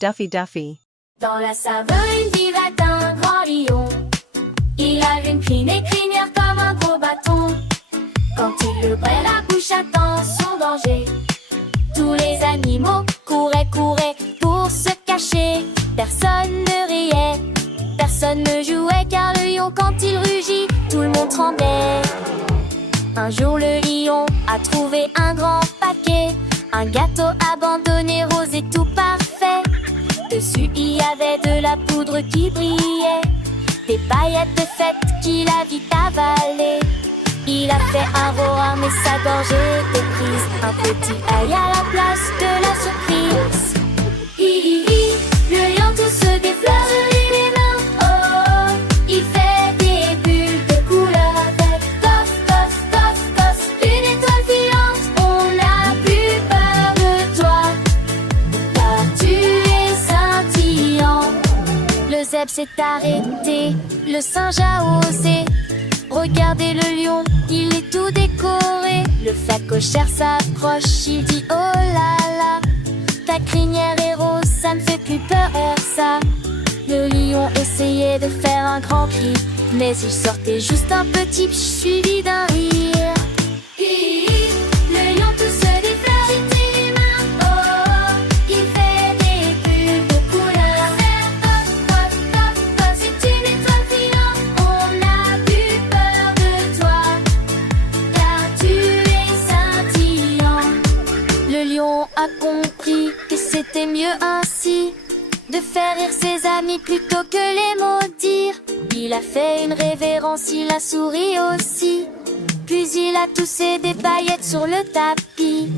Duffy Duffy. Dans la savane vivait un grand lion. Il avait une crine et crinière comme un gros bâton. Quand il ouvrait la bouche, attend son danger. Tous les animaux couraient pour se cacher. Personne ne riait, personne ne jouait, car le lion, quand il rugit, tout le monde tremblait. Un jour le lion a trouvé un grand paquet, un gâteau abandonné, rose et tout parfait. Dessus il y avait de la poudre qui brillait, des paillettes de fête qu'il a vite avalées. Il a fait un roar mais sa gorge était prise, un petit aïe à la place de la surprise. Hi hi hi, le lion tout se défleurit les mains. Oh oh, il fait des bulles de couleur avec coff, coff, coff, coff. Une étoile filante, on n'a plus peur de toi, car tu es scintillant. Le zèbre s'est arrêté, le singe a osé. Regardez le lion, il est tout décoré. Le phacochère s'approche, il dit oh là là, ta crinière est rose, ça me fait plus peur ça. Le lion essayait de faire un grand cri, mais il sortait juste un petit pch suivi d'un rire. Hi, hi, le lion tout se défleurit les mains. Oh oh, il fait des bulles de couleur vert. Pop, pop, pop, pop, c'est une étoile filante, on n'a plus peur de toi, car tu es scintillant. Le lion a compris que c'était mieux ainsi, de faire rire ses amis plutôt que les maudire. Il a fait une révérence, il a souri aussi, puis il a toussé des paillettes sur le tapis.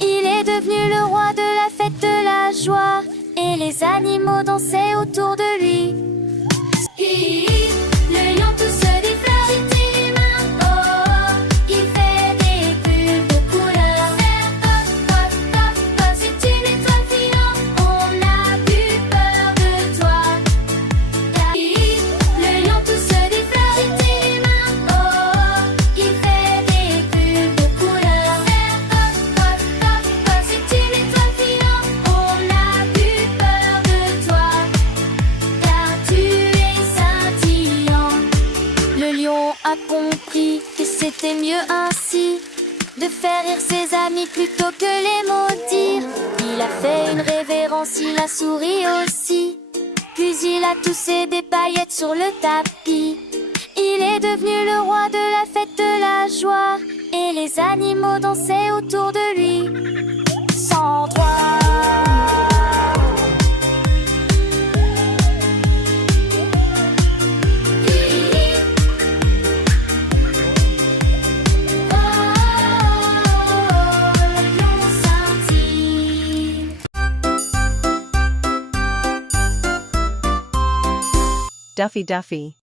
Il est devenu le roi de la fête de la joie, et les animaux dansaient autour de lui. Hi, hi, le lion tout se défleurit les mains. Oh oh, il fait des bulles de couleur vert. Pop, pop, pop, pop, c'est une étoile filante, on n'a plus peur de toi. Hi, hi, le lion tout se défleurit les mains. Oh oh, il fait des bulles de couleur vert. Pop, pop, pop, pop, c'est une étoile filante, on n'a plus peur de toi, car tu es scintillant. Le lion a compris que c'était mieux ainsi, de faire rire ses amis plutôt que les maudire. Il a fait une révérence, il a souri aussi, puis il a toussé des paillettes sur le tapis. Il est devenu le roi de la fête de la joie, et les animaux dansaient autour de lui. Sans droit. Duffy Duffy.